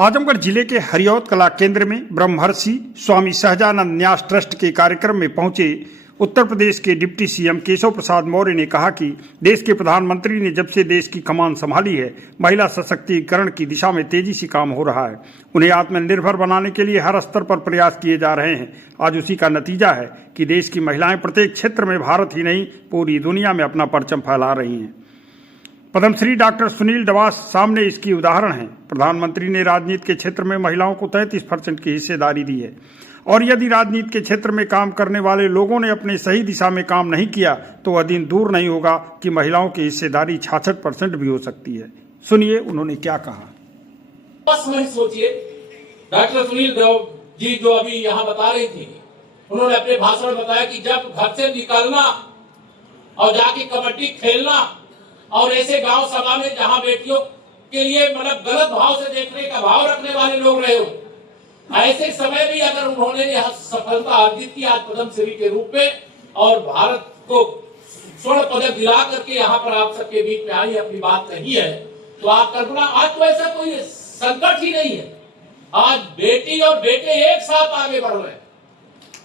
आजमगढ़ जिले के हरिऔध कला केंद्र में ब्रह्मर्षि स्वामी सहजानंद न्यास ट्रस्ट के कार्यक्रम में पहुंचे उत्तर प्रदेश के डिप्टी सीएम केशव प्रसाद मौर्य ने कहा कि देश के प्रधानमंत्री ने जब से देश की कमान संभाली है, महिला सशक्तिकरण की दिशा में तेजी से काम हो रहा है। उन्हें आत्मनिर्भर बनाने के लिए हर स्तर पर प्रयास किए जा रहे हैं। आज उसी का नतीजा है कि देश की महिलाएं प्रत्येक क्षेत्र में भारत ही नहीं पूरी दुनिया में अपना परचम फैला रही हैं। पद्मश्री डॉक्टर सुनील डवास सामने इसकी उदाहरण है। प्रधानमंत्री ने राजनीति के क्षेत्र में महिलाओं को 33% की हिस्सेदारी दी है और यदि राजनीति के क्षेत्र में काम करने वाले लोगों ने अपने सही दिशा में काम नहीं किया तो वह दिन दूर नहीं होगा कि महिलाओं की हिस्सेदारी 66% भी हो सकती है। सुनिए उन्होंने क्या कहा। बस नहीं सोचिए, डॉक्टर सुनील जी जो अभी यहाँ बता रही थी, उन्होंने अपने भाषण में बताया कि जब घर से निकलना और जाके कबड्डी खेलना और ऐसे गांव सभा में जहां बेटियों के लिए मतलब गलत भाव से देखने का भाव रखने वाले लोग रहे हो, ऐसे समय भी अगर उन्होंने यह सफलता अर्जित की आज पद्मश्री के रूप में और भारत को स्वर्ण पदक दिला करके यहाँ पर आप सबके बीच में आई अपनी बात कही है, तो आप कल्पना, आज तो ऐसा कोई संकट ही नहीं है। आज बेटी और बेटे एक साथ आगे बढ़ रहे हैं।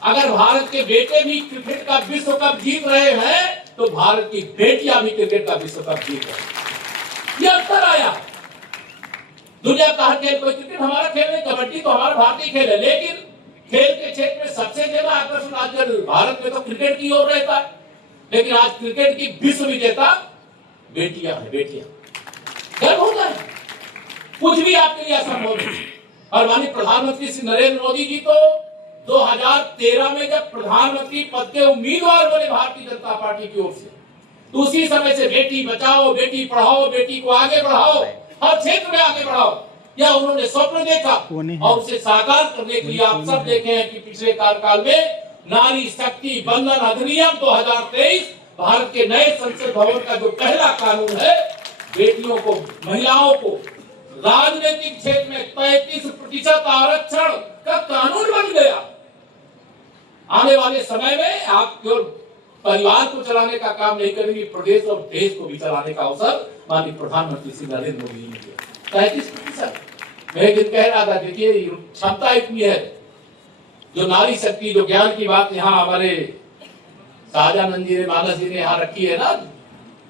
अगर भारत के बेटे भी क्रिकेट का विश्व कप जीत रहे हैं तो भारत की बेटियां भी क्रिकेट का विश्व कप जीत रही हैं। ये अंतर आया। दुनिया का हर खेल, कोई क्रिकेट हमारा खेल नहीं, कबड्डी तो हमारा भारतीय खेल है, लेकिन खेल के क्षेत्र में सबसे ज्यादा आकर्षण आजकल भारत में तो क्रिकेट की ओर रहता है। लेकिन आज क्रिकेट की विश्व विजेता बेटियां हैं। बेटियां गर्व होता है, कुछ भी आपके लिए असंभव नहीं। और माननीय प्रधानमंत्री श्री नरेंद्र मोदी जी तो 2013 में जब प्रधानमंत्री पद के उम्मीदवार बने भारतीय जनता पार्टी की ओर से, तो उसी समय से बेटी बचाओ, बेटी पढ़ाओ, बेटी को आगे बढ़ाओ, हर क्षेत्र में आगे बढ़ाओ, यह उन्होंने स्वप्न देखा और उसे साकार करने के लिए आप सब देखे हैं कि पिछले कार्यकाल में नारी शक्ति बंधन अधिनियम 2023 भारत के नए संसद भवन का जो पहला कानून है, बेटियों को, महिलाओं को राजनीतिक क्षेत्र में 33% आरक्षण का कानून बन गया। आने वाले समय में आप केवल परिवार को चलाने का काम नहीं करेंगे, प्रदेश और देश को भी चलाने का अवसर माननीय प्रधानमंत्री श्री नरेंद्र मोदी जी ने दिया। 33%। मैं एक दिन कह रहा था, देखिए क्षमता इतनी है, जो नारी शक्ति, जो ज्ञान की बात यहाँ हमारे सहजानंद जी ने, मानस जी ने यहाँ रखी है ना,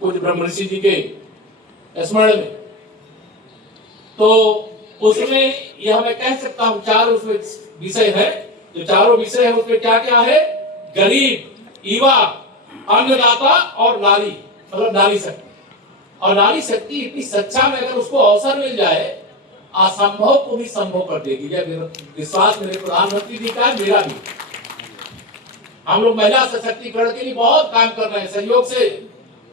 कुछ ब्रह्मर्षि जी के स्मरण में, तो उसमें यह मैं कह सकता हूँ 4 उसमें विषय है। जो चारों विषय है उसमें क्या क्या है? गरीब, युवा, अन्नदाता और नारी, मतलब नारी शक्ति। और नारी शक्ति इतनी सच्चा में अगर उसको अवसर मिल जाए, असंभव को भी संभव कर देगी। यह विश्वास मेरे प्रधानमंत्री जी का, मेरा भी। हम लोग महिला सशक्तिकरण के लिए बहुत काम कर रहे हैं सहयोग से।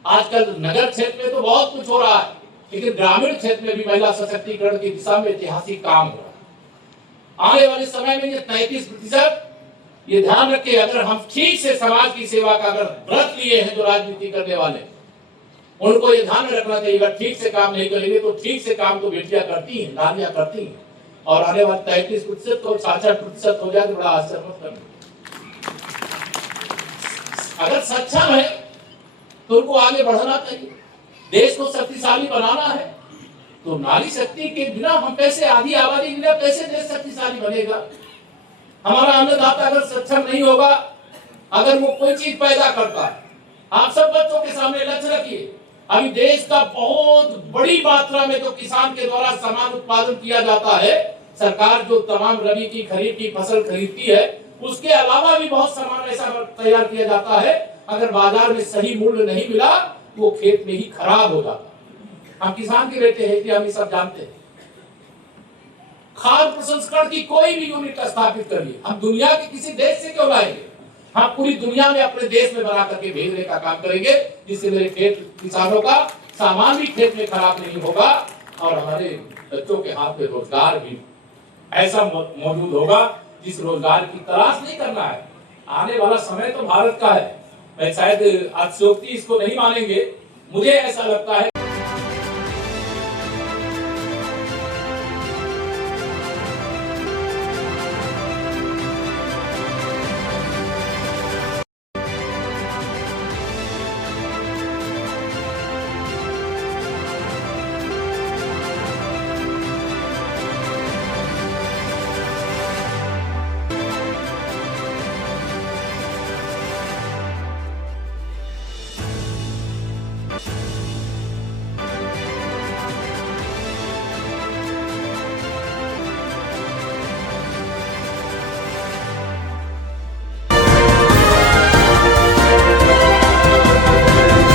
आजकल नगर क्षेत्र में तो बहुत कुछ हो रहा है, लेकिन ग्रामीण क्षेत्र में भी महिला सशक्तिकरण की दिशा में ऐतिहासिक काम हो रहा है। आने वाले समय में ये 33%, ये ध्यान रखें, अगर हम ठीक से समाज की सेवा का अगर व्रत लिए हैं जो राजनीति करने वाले, उनको ये ध्यान रखना चाहिए, अगर ठीक से काम नहीं करेंगे तो ठीक से काम तो बेटियां करती हैं, नारियां करती हैं। और आने वाले 33% को 66% हो जाए तो बड़ा आश्चर्य मत करना। अगर सक्षम है तो उनको आगे बढ़ना चाहिए, देश को शक्तिशाली बनाना है। तो नारी शक्ति के बिना हम कैसे, आधी आबादी के बिना कैसे देश शक्तिशाली बनेगा? हमारा अन्नदाता अगर सक्षम नहीं होगा, अगर वो कोई चीज पैदा करता है, आप सब बच्चों के सामने लक्ष्य रखिए, अभी देश का बहुत बड़ी मात्रा में तो किसान के द्वारा सामान उत्पादन किया जाता है। सरकार जो तमाम रबी की, खरीफ की फसल खरीदती है, उसके अलावा भी बहुत सामान ऐसा तैयार किया जाता है, अगर बाजार में सही मूल्य नहीं मिला तो वो खेत में ही खराब हो जाता। हम किसान के बेटे हैं कि हम ये सब जानते हैं। खाद्य प्रसंस्करण की कोई भी यूनिट स्थापित करिए, हम दुनिया के किसी देश से क्यों लाएंगे, हम पूरी दुनिया में अपने देश में बना करके भेजने का काम करेंगे, जिससे मेरे खेत किसानों का सामान भी खेत में खराब नहीं होगा और हमारे बच्चों के हाथ में रोजगार भी ऐसा मौजूद होगा जिस रोजगार की तलाश नहीं करना है। आने वाला समय तो भारत का है। मैं शायद अतिशयोक्ति इसको नहीं मानेंगे, मुझे ऐसा लगता है